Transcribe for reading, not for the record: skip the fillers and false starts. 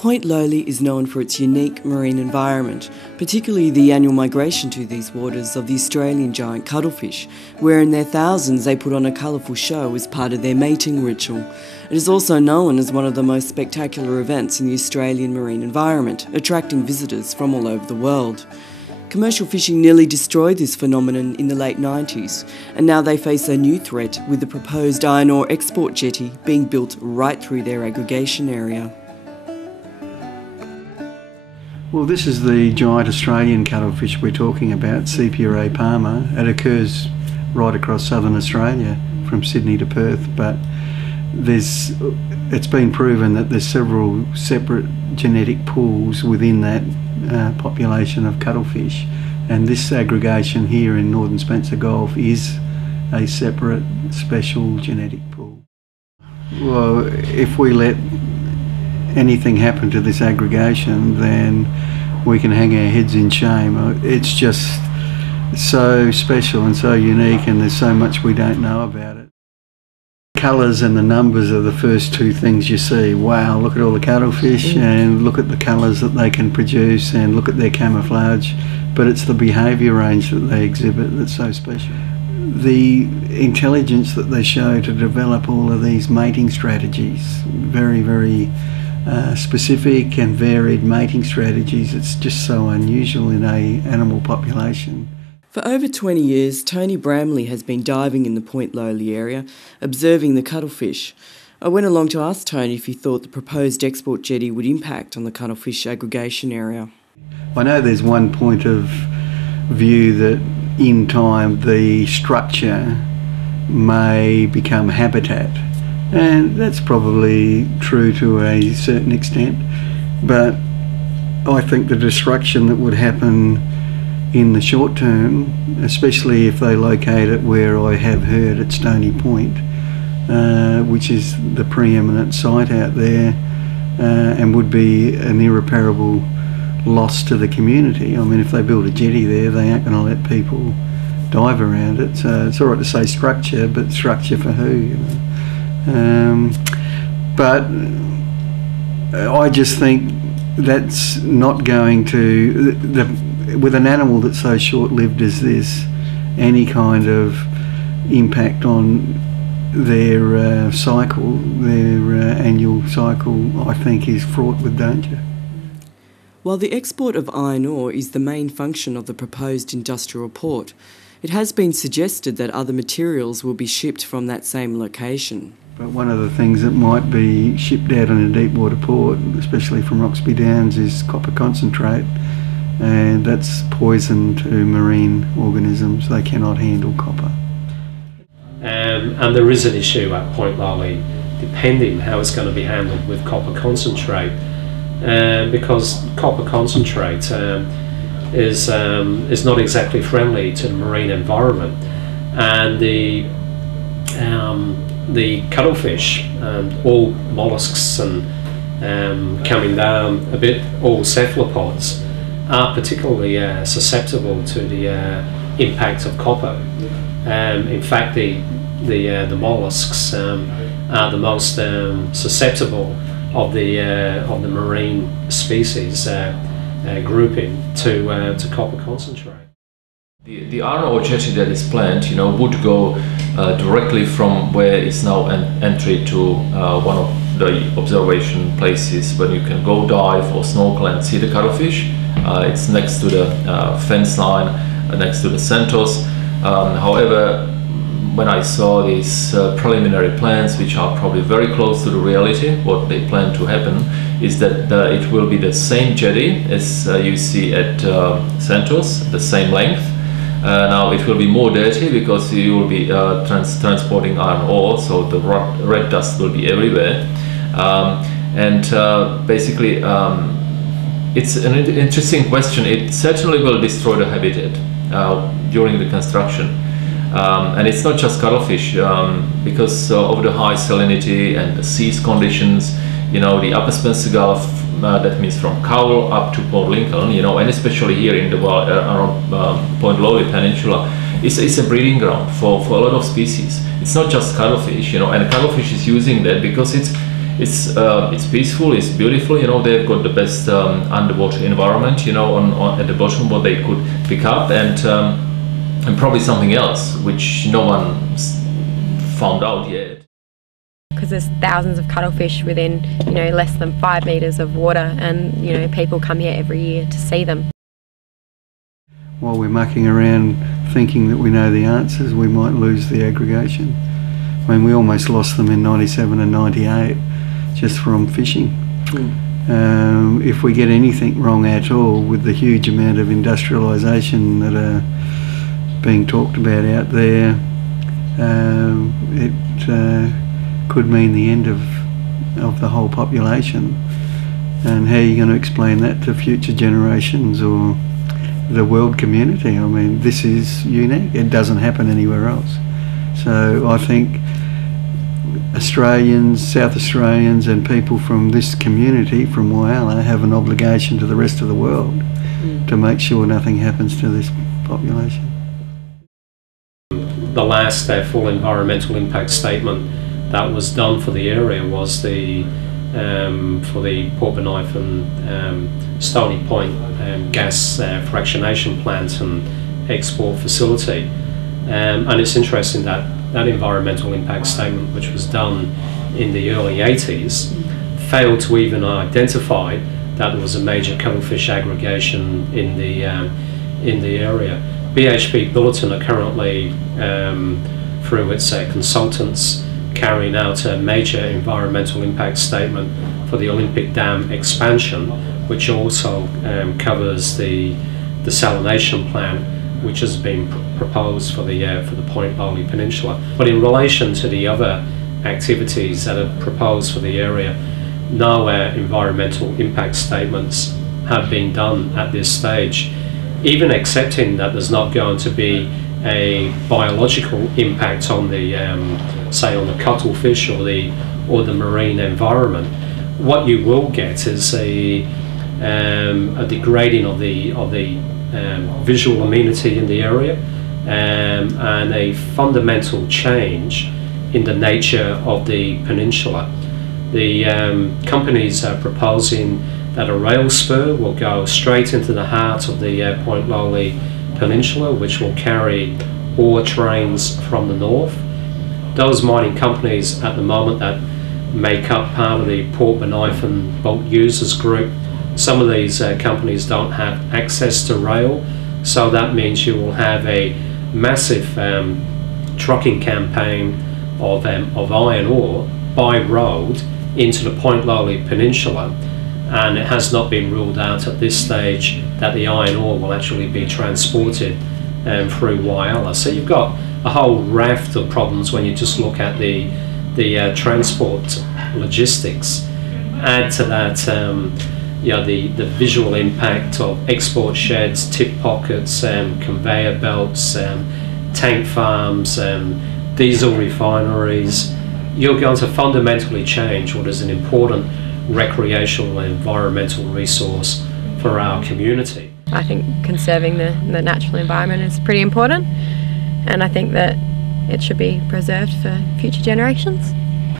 Point Lowly is known for its unique marine environment, particularly the annual migration to these waters of the Australian giant cuttlefish, where in their thousands they put on a colourful show as part of their mating ritual. It is also known as one of the most spectacular events in the Australian marine environment, attracting visitors from all over the world. Commercial fishing nearly destroyed this phenomenon in the late 90s, and now they face a new threat with the proposed iron ore export jetty being built right through their aggregation area. Well, this is the giant Australian cuttlefish we're talking about, Sepia apama. It occurs right across southern Australia from Sydney to Perth, but it's been proven that there's several separate genetic pools within that population of cuttlefish, and this aggregation here in northern Spencer Gulf is a separate special genetic pool. Well, if we let anything happen to this aggregation, then we can hang our heads in shame. It's just so special and so unique, and there's so much we don't know about it. Colours and the numbers are the first two things you see. Wow, look at all the cuttlefish and look at the colours that they can produce and look at their camouflage, but it's the behaviour range that they exhibit that's so special. The intelligence that they show to develop all of these mating strategies, very, very specific and varied mating strategies. It's just so unusual in an animal population. For over 20 years, Tony Bramley has been diving in the Point Lowly area, observing the cuttlefish. I went along to ask Tony if he thought the proposed export jetty would impact on the cuttlefish aggregation area. I know there's one point of view that in time the structure may become habitat, and that's probably true to a certain extent, but I think the destruction that would happen in the short term, especially if they locate it where I have heard at Stony Point, which is the preeminent site out there, and would be an irreparable loss to the community. I mean, if they build a jetty there, they aren't going to let people dive around it. So it's all right to say structure, but structure for who, you know? But I just think that's not going to, with an animal that's so short-lived as this, any kind of impact on their cycle, their annual cycle, I think is fraught with danger. While the export of iron ore is the main function of the proposed industrial port, it has been suggested that other materials will be shipped from that same location. But one of the things that might be shipped out in a deep water port, especially from Roxby Downs, is copper concentrate, and that's poison to marine organisms. They cannot handle copper. And there is an issue at Point Lowly, depending how it's going to be handled with copper concentrate, because copper concentrate is not exactly friendly to the marine environment, and the cuttlefish, all mollusks and coming down a bit, all cephalopods, are particularly susceptible to the impact of copper. In fact, the mollusks are the most susceptible of the marine species grouping to copper concentrate. The iron ore jetty that is planned, would go directly from where is now an entry to one of the observation places when you can go dive or snorkel and see the cuttlefish. It's next to the fence line, next to the centers. However, when I saw these preliminary plans, which are probably very close to the reality, what they plan to happen is that it will be the same jetty as you see at Santos, the same length. Now it will be more dirty because you will be transporting iron ore, so the red dust will be everywhere. Basically, it's an interesting question. It certainly will destroy the habitat during the construction. And it's not just cuttlefish, because of the high salinity and the seas conditions, the upper Spencer Gulf, that means from Cowell up to Port Lincoln, and especially here in the around Point Lowly Peninsula, it's a breeding ground for a lot of species. It's not just cuttlefish, and cuttlefish is using that because it's peaceful, it's beautiful. You know, they've got the best underwater environment. You know, on at the bottom what they could pick up, and probably something else which no one's found out yet. Because there's thousands of cuttlefish within, you know, less than 5 metres of water, and, you know, people come here every year to see them. While we're mucking around thinking that we know the answers, we might lose the aggregation. I mean, we almost lost them in 97 and 98 just from fishing. If we get anything wrong at all with the huge amount of industrialisation that are being talked about out there, it could mean the end of the whole population. And how are you going to explain that to future generations or the world community? I mean, this is unique. It doesn't happen anywhere else. So I think Australians, South Australians and people from this community, from Whyalla, have an obligation to the rest of the world to make sure nothing happens to this population. The last full environmental impact statement that was done for the area was the for the Port Bonython Stony Point gas fractionation plant and export facility. And it's interesting that that environmental impact statement, which was done in the early 80s, failed to even identify that there was a major cuttlefish aggregation in the area. BHP Billiton are currently, through its consultants, carrying out a major environmental impact statement for the Olympic Dam expansion, which also covers the desalination plant, which has been proposed for the Point Lowly Peninsula. But in relation to the other activities that are proposed for the area, no environmental impact statements have been done at this stage. Even accepting that there's not going to be a biological impact on the, say, on the cuttlefish or the marine environment, what you will get is a degrading of the visual amenity in the area, and a fundamental change in the nature of the peninsula. The companies are proposing that a rail spur will go straight into the heart of the Point Lowly Peninsula, which will carry ore trains from the north. Those mining companies at the moment that make up part of the Port Bonython bulk users group, some of these companies don't have access to rail, so that means you will have a massive trucking campaign of iron ore by road into the Point Lowly Peninsula, and it has not been ruled out at this stage that the iron ore will actually be transported through Whyalla. So you've got a whole raft of problems when you just look at the transport logistics. Add to that you know, the visual impact of export sheds, tip pockets, conveyor belts, tank farms, diesel refineries. You're going to fundamentally change what is an important recreational and environmental resource for our community. I think conserving the natural environment is pretty important, and I think that it should be preserved for future generations.